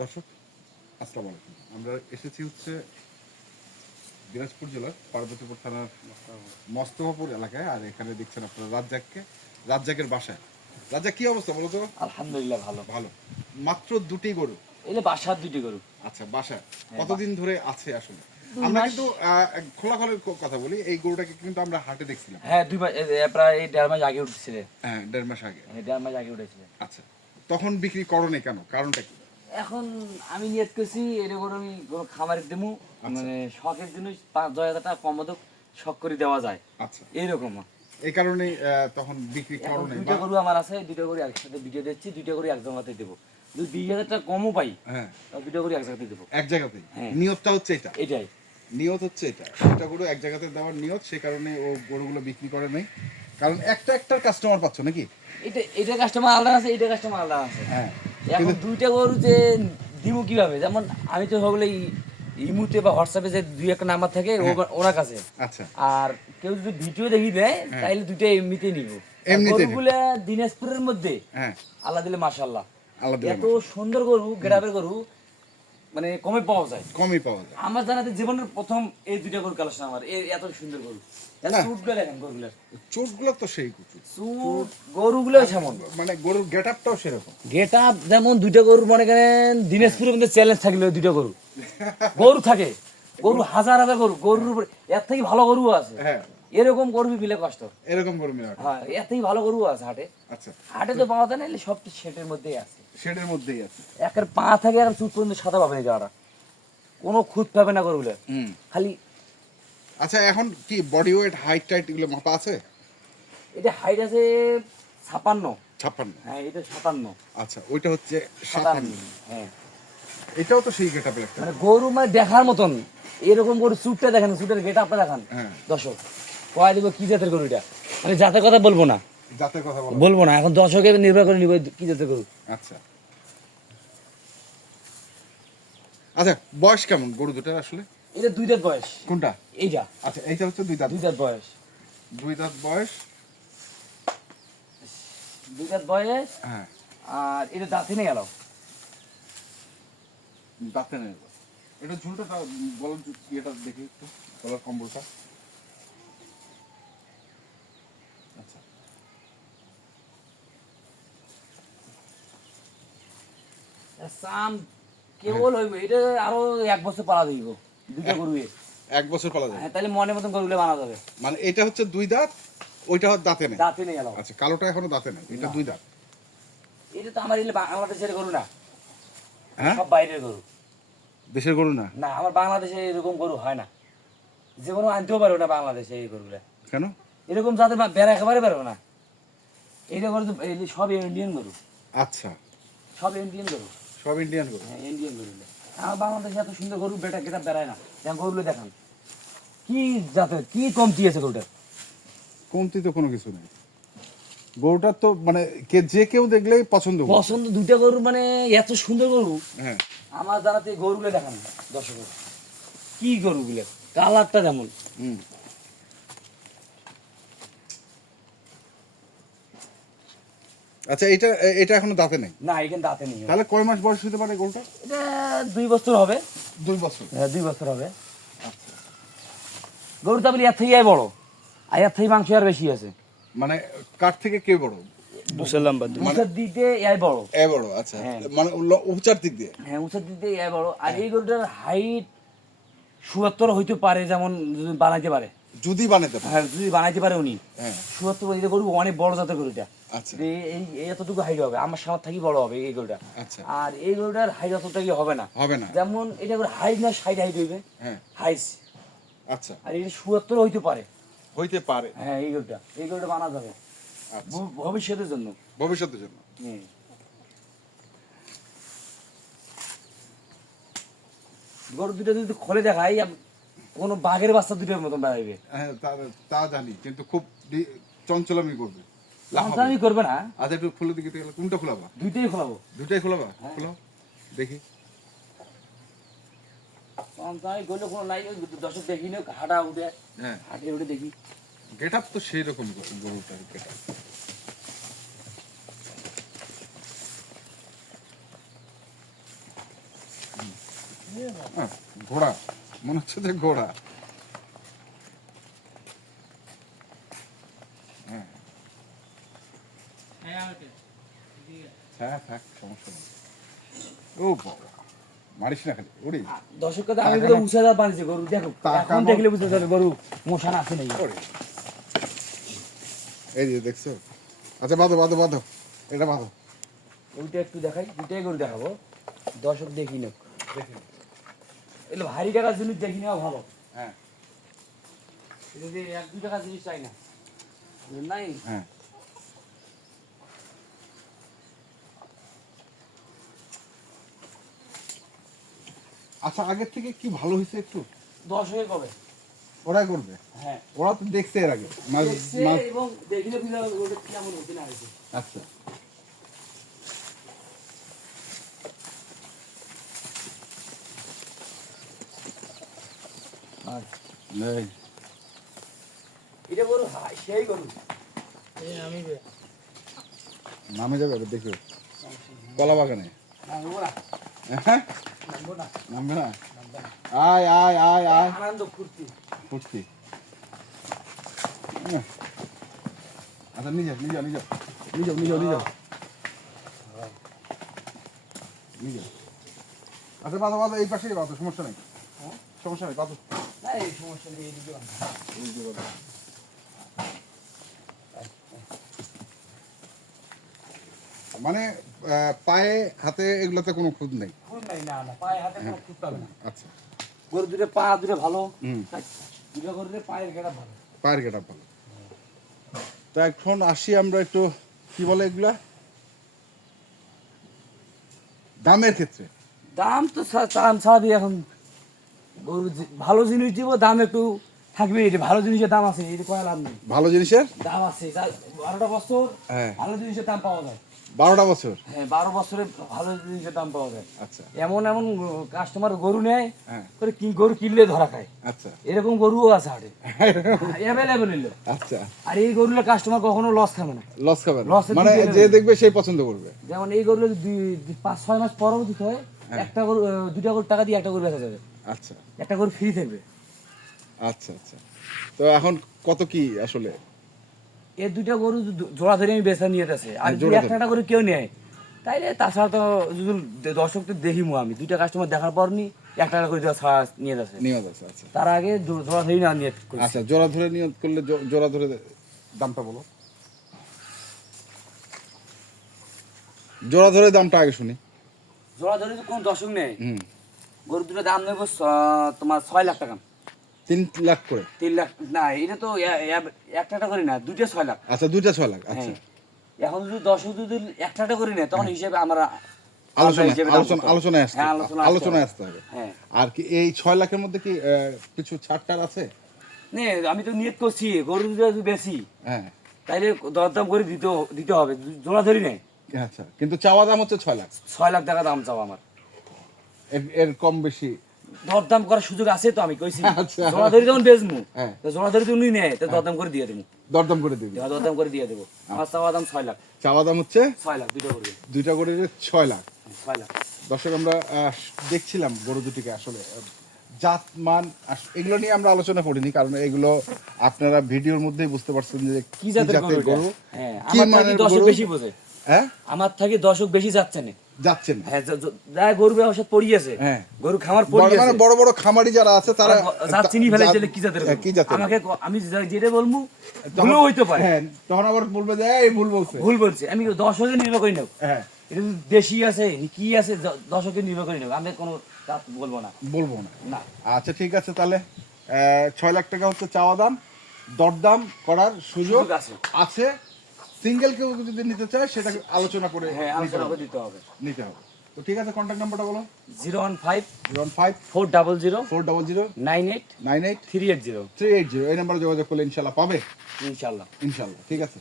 দর্শক আসসালামু আলাইকুম। আমরা এসেছি হচ্ছে দিনাজপুর জেলার পার্বতীপুর থানার মস্তফাপুর এলাকায়। আর এখানে দেখছেন আপনারা রাজ্জাকের বাসায়। রাজ্জাক, কি অবস্থা বলো তো? আলহামদুলিল্লাহ ভালো। ভালো। মাত্র দুটি গরু? এলে বাসার দুটি গরু। আচ্ছা, বাসায় হ্যাঁ, কতদিন ধরে আছে আসলে? দুই আমরা মাস। কিন্তু খোলাখুলি কথা বলি, এই গরুটাকে কিন্তু আমরা হাটে দেখছিলাম। হ্যাঁ 2 মাস, প্রায় 1.5 মাস আগে উঠেছিল। হ্যাঁ, 1.5 মাস আগে। 1.5 মাস আগে উঠেছিল। আচ্ছা, তখন বিক্রি করো নাই কেন? কারণটা কি? এখন আমি নিয়ত করছি এটা করে আমি কোনো খামারে দেবো, আচ্ছা। মানে শখের জিনিস 5-10 হাজার টাকা কম মতো শখ করে দেওয়া যায়, আচ্ছা, এইরকম। এই কারণেই তখন বিক্রি করো এখন নাই। দুইটা গরু আমার আছে, দুইটা গরু একসাথে বিটে দিচ্ছি, দুইটা গরু এক জায়গাতে দেবো। যদি 20,000 টাকা কমও পাই, হ্যাঁ, দুইটা গরু এক জায়গাতে দেবো। এক জায়গাতেই। হ্যাঁ। নিয়তটা হচ্ছে এটা। এটাই নিয়ত হচ্ছে এটা, এটা গরু এক জায়গাতে দেওয়ার নিয়ত, সে কারণে ও গরুগুলো বিক্রি করে নাই। কারণ একটার কাস্টমার পাচ্ছ নাকি? এটা কাস্টমার আলাদা আছে, এটা কাস্টমার আলাদা আছে। হ্যাঁ, এখন দুইটা গরু যে দিব কিভাবে? যেমন আমি তো হলে ইমুতে বা হোয়াটসঅ্যাপে যে 2-1 নাম্বার থাকে ওনার কাছে। আচ্ছা, আর কেউ যদি ভিডিও দেখি দেয় তাইলে দুইটা এমনিতে নিব। এমনিতে নিব। গরুগুলা দিনাজপুরের মধ্যে হ্যাঁ, আল্লাহ দিলে মাশাআল্লাহ আলাদা এত সুন্দর গরু, গ্রামের গরু, মানে কমে পাওয়া যায়। কমই পাওয়া যায়। আমার জানাতে জীবনের প্রথম এই দুইটা গরু কালেকশন আমার, এত সুন্দর গরু। না। চুটগুলো দেখেন গরুগুলার, চোটগুলো তো সেই কুচু, চুট গরুগুলো যেমন, মানে গরুর গেট আপটাও সেরকম। গেট আপ যেমন। দুইটা গরু মনে করেন দিনাজপুরের মধ্যে চ্যালেঞ্জ থাকলে দুইটা গরু গরু থাকে, গরু হাজার হাজার গরু, গরুর উপরে এর থেকে ভালো গরু আছে। হ্যাঁ, এরকম গরু মিলে কষ্ট। এরকম গরু মিলে। হ্যাঁ, এর থেকে ভালো গরু আছে হাটে। আচ্ছা, হাটে তো পাওয়া যায় না, এলে সব শেডের মধ্যেই আছে। শেডের মধ্যেই আছে। একের পা থেকে আর চুট পর্যন্ত সাদা পাবে না যারা, কোনো খুঁত পাবে না গরুগুলো হুম। খালি। আচ্ছা, এখন কি বডি ওয়েট, হাইট টাইট এগুলো মাপা আছে? এটা হাইট আছে 56। 56। হ্যাঁ, এটা 57। আচ্ছা, ওইটা হচ্ছে 57। 57। হ্যাঁ, এটাও তো সেই গেট আপের একটা। মানে গরু মানে দেখার মতন। এরকম গরু চুটটা দেখেন, চুটের গেট আপটা দেখান হ্যাঁ। দর্শক, কয় দিব কি জাতের গরু এটা। মানে জাতের কথা বলবো না, জাতের কথা বলো। বলবো না, এখন দর্শকের নির্ভর করে নিব কি জাতের গরু। আচ্ছা, আচ্ছা, বয়স কেমন গরু দুটার আসলে? এটা 2 দাঁত বয়স। কোনটা? এইটা আচ্ছা, এইটা হচ্ছে 2 দাঁত। 2 দাঁত বয়স। 2 দাঁত বয়স। 2 দাঁত বয়স। হ্যাঁ, আর এটা দাঁতে নিয়ে গেল। দাঁতে নেই। এটা ঝুলটা বলেন তো, এটা দেখি একটু, গলার কম্বলটা। আচ্ছা, সাম কেবল হইব, এটা আরো 1 বছর পালা দিব দুইটা গরু। 1 বছর পালা যায়। হ্যাঁ, তাহলে মনের মতন গরুগুলো বানা যাবে। মানে এটা হচ্ছে 2 দাঁত, ওইটা দাঁতে নেই। দাঁতে নিয়ে গেল। আচ্ছা, কালোটা এখনো দাঁতে নেই, এটা না। 2 দাঁত। এটা তো আমার বাংলাদেশের গরু না, হ্যাঁ, সব বাইরের গরু। দেশের গরু না? না, আমার বাংলাদেশে এরকম গরু হয় না, যে কোনো আনতেও পারবে না বাংলাদেশে এই গরুগুলা। কেন? এরকম যাদের বেড়া একেবারে পারবে না। এইটা গরু তো সব ইন্ডিয়ান গরু, আচ্ছা, সব ইন্ডিয়ান গরু। সব ইন্ডিয়ান গরু। হ্যাঁ, ইন্ডিয়ান গরু। আমার বাংলাদেশে এত সুন্দর গরু বেটা গেটা বেড়ায় না। যেমন গরুগুলো দেখান কি জাতের, কি কমতি আছে গরুটার। কমতি তো কোনো কিছু নেই গরুটার, তো মানে যে কেউ দেখলেই পছন্দ করবে। পছন্দ দুইটা গরু, মানে এত সুন্দর গরু। হ্যাঁ, আমার জানাতে গরুগুলো দেখান দর্শক, কি গরুগুলো, কালারটা যেমন। হুম। আচ্ছা, এটা এটা এখনো দাঁতে নেই? না, এখানে দাঁতে নেই। তাহলে কয় মাস বয়স হতে পারে গরুটা? এটা 2 বছর হবে। 2 বছর। হ্যাঁ, 2 বছর হবে। আচ্ছা, গরুটা বলি এর থেকে বড়, আর এর থেকে মাংস আর বেশি আছে। মানে কাঠ থেকে কে বড়? উঁচার দিক দিয়ে এর বড়। এ বড়। আচ্ছা, হ্যাঁ। মানে উঁচার দিক দিয়ে। হ্যাঁ, উঁচার দিক দিয়ে এর বড়। আর এই গরুটার হাইট 77 হইতে পারে, যেমন যদি বানাইতে পারে। যদি বানাতে পারে। হ্যাঁ, যদি বানাইতে পারে উনি। হ্যাঁ, 77 গরু অনেক বড় জাতের গরুটা। আচ্ছা, এই এতটুকু হাইট হবে, আমার সামনে থাকি বড় হবে এই গরুটা। আচ্ছা, আর এই গরুটার হাইট অতটা কি হবে না। হবে না। যেমন এটা হাইট না 60 হাইট হইবে। হ্যাঁ, হাইট। আচ্ছা, আর এটা 77 হইতে পারে। হইতে পারে। হ্যাঁ, এই গরুটা বানা যাবে আচ্ছা, ভবিষ্যতের জন্য। ভবিষ্যতের জন্য। গরু দুটো যদি খোলে দেখাই, কোনো বাঘের বাচ্চা দুটোর মতন বেড়াইবে। হ্যাঁ, তা জানি, কিন্তু খুব চঞ্চলামি করবে। আমি করবে না। আচ্ছা, একটু খুলে দিকে গেলে কোনটা খোলাবা? দুইটাই খোলাবো। দুটাই খোলাবা? হ্যাঁ। খোলাও দেখি। আমি গেলে কোনো নাই, দর্শক দেখি না, হাঁটা উঠে, হ্যাঁ, হাঁটে উঠে দেখি। গেট আপ তো সেই রকম গরুটার গেট আপ। হ্যাঁ, ঘোড়া মনে হচ্ছে যে ঘোড়া। হ্যাঁ হ্যাঁ থাক, সমস্যা নেই। ও বাবা, মারিস না খালি ওরে দর্শক কথা আমি বলে উঁচা দাঁত বানিয়েছি গরু, দেখো এখন দেখলে বুঝতে পারবে গরু মশান আছে নাকি। ওরে। এই যে দেখছো, আচ্ছা বাঁধো বাঁধো বাঁধো, এটা বাঁধো। ওইটা একটু দেখাই, দুটাই গরু দেখাবো, দর্শক দেখি না দেখি। এগুলো ভারী টাকার জিনিস দেখি নেওয়া ভালো। হ্যাঁ এটা যে 1-2 টাকার জিনিস চাই না, নাই। হ্যাঁ আচ্ছা, আগের থেকে কি ভালো হয়েছে একটু? দর্শকে কবে ওরাই করবে, হ্যাঁ ওরা তো দেখছে এর আগে মাছ দেখছে মাছ। এবং দেখিলে বুঝা যাবে ওটা কেমন হতে না হয়েছে। আচ্ছা আর নেই, এটা গরু সেই গরু নামে যাবে এবার দেখবে কলা বাগানে। নামবো না, হ্যাঁ নামবো না, নামবে না, নামবো না। আয় আয় আয় আয়, আনন্দ ফুর্তি। ফুটছি। আচ্ছা নিয়ে যাও নিয়ে যাও নিয়ে যাও নিয়ে যাও নিয়ে যাও নিয়ে যাও নিয়ে যাও। আচ্ছা বাঁধো বাঁধো, এই পাশেই বাঁধো, সমস্যা নেই, সমস্যা নেই, বাঁধো। না এই সমস্যা নেই, এইদিকে বাঁধো। এই যে বাঁধো। মানে পায়ে হাতে এগুলোতে কোনো খুঁত নেই। খুব নাই, না না পায়ে হাতে কোনো খুব পাবে না। আচ্ছা গরু দুটো পা দুটো ভালো, হুম, দুটো গরুতে পায়ের গেড়া ভালো। পায়ের গেটা ভালো। তো এখন আসি আমরা একটু, কি বলে এগুলা, দামের ক্ষেত্রে। দাম তো দাম স্বাভাবিক, এখন গরু ভালো জিনিস দিব, দাম একটু থাকবে। এটা ভালো জিনিসের দাম আছে, এটা কয় লাভ নেই, ভালো জিনিসের দাম আছে। 12টা বছর হ্যাঁ, ভালো জিনিসের দাম পাওয়া যায়। 12টা বছর। হ্যাঁ 12 বছরে ভালো জিনিসের দাম পাওয়া যায়। আচ্ছা এমন এমন কাস্টমার গরু নেয় হ্যাঁ করে, কি গরু কিনলে ধরা খায়, আচ্ছা এরকম গরুও আছে হাটে অ্যাভেলেবেল। আচ্ছা, আর এই গরুগুলো কাস্টমার কখনো লস খাবে না। লস খাবে না, লসের মানে দিকে যে নেবে। দেখবে সেই পছন্দ করবে। যেমন এই গরুগুলো 5-6 মাস পরও দিতে হয়, একটা গরু 2টা গরু টাকা দিয়ে একটা গরু বেচা যাবে, আচ্ছা একটা গরু ফ্রি থাকবে। আচ্ছা আচ্ছা। তো এখন কত কি আসলে? এই 2টা গরু জোড়া ধরে আমি বেচা নিয়ে যাচ্ছে, আর যদি জোড়া ধরে। একটা করে কেউ নেয় তাইলে তাছাড়া তো যদি দর্শক তো দেখিমু, আমি 2টা কাস্টমার দেখার পর নি একটা করে দেওয়া ছাড়া নিয়ে যাচ্ছে। নিয়ত আছে, আচ্ছা তার আগে জোড়া ধরে না নিয়ে আচ্ছা। জোড়া ধরে নিয়ত করলে জোড়া ধরে দামটা বলো, জোড়া ধরে দামটা আগে শুনি। জোড়া ধরে তো কোন দর্শক নেই, হুম, গরু দুটো দাম নেব তোমার 6 লাখ টাকা। 3 লাখ করে? 3 লাখ না, এটা তো একটা করে না, 2টা 6 লাখ। আচ্ছা, 2টা 6 লাখ। আচ্ছা, হ্যাঁ, এখন যদি দর্শক যদি একটা করে নেয় তখন হিসেবে আমরা আলোচনায় আসতে, হ্যাঁ, আলোচনায় আসতে হবে। হ্যাঁ আর কি এই 6 লাখের মধ্যে কি কিছু ছাড় আছে? নে, আমি তো নিয়ত করছি গরু যদি বেশি হ্যাঁ তাইলে দরদাম করে দিতে হবে, জোড়া ধরি নেই। আচ্ছা, কিন্তু চাওয়া দাম হচ্ছে 6 লাখ। 6 লাখ টাকা দাম চাও আমার, এর কম বেশি দরদাম করার সুযোগ আছে তো, আমি কইছি আচ্ছা। জোড়া ধরি যখন বেচমু, হ্যাঁ। তো জোড়া ধরি উনি নেয় তো দরদাম করে দিয়ে দেবো, দরদাম করে দিবি? দরদাম করে দিয়ে দেবো। আমার চাওয়া দাম 6 লাখ। চাওয়া দাম হচ্ছে 6 লাখ, 2টা করবে 2টা করে 6 লাখ। 6 লাখ। দর্শক, আমরা দেখছিলাম গরু দুটিকে, আসলে জাত মান এগুলো নিয়ে আমরা আলোচনা করিনি, কারণ এগুলো আপনারা ভিডিওর মধ্যেই বুঝতে পারছেন যে কি জাতের গরু। হ্যাঁ, আমার থেকে দর্শক বেশি বোঝে। হ্যাঁ, আমার থেকে দর্শক বেশি যাচ্ছে না। যাচ্ছেন না। হ্যাঁ, যা গরু ব্যবসা পড়িয়েছে, হ্যাঁ, গরু খামার মানে পড়িয়েছে, বড় বড় খামারি যারা আছে তারা জাত চিনি ফেলে চলে কি জাতের গরু। কি জাতের? আমাকে আমি যেটা বলবো ভুলও হইতে পারে। হ্যাঁ, তখন আবার বলবে যে এই ভুল বলছে। ভুল বলছে, আমি দর্শকের নির্ভর করি নেব, হ্যাঁ, এটা যদি দেশি আছে কি আছে দর্শকের নির্ভর করি নেব, আমি কোনো জাত বলবো না। বলবো না। না, আচ্ছা ঠিক আছে, তাহলে 6 লাখ টাকা হচ্ছে চাওয়া দাম, দরদাম করার সুযোগ সুযোগ আছে। আছে। সিঙ্গেল কেউ যদি নিতে চায় সেটা আলোচনা করে হ্যাঁ, আলোচনা করে দিতে হবে। নিতে হবে। তো ঠিক আছে, কন্ট্যাক্ট নাম্বারটা বলো। 015 015 400 400 98 98 380। 380। এই নাম্বারে যোগাযোগ করলে ইনশাল্লাহ পাবে। ইনশাল্লাহ। ইনশাল্লাহ, ঠিক আছে।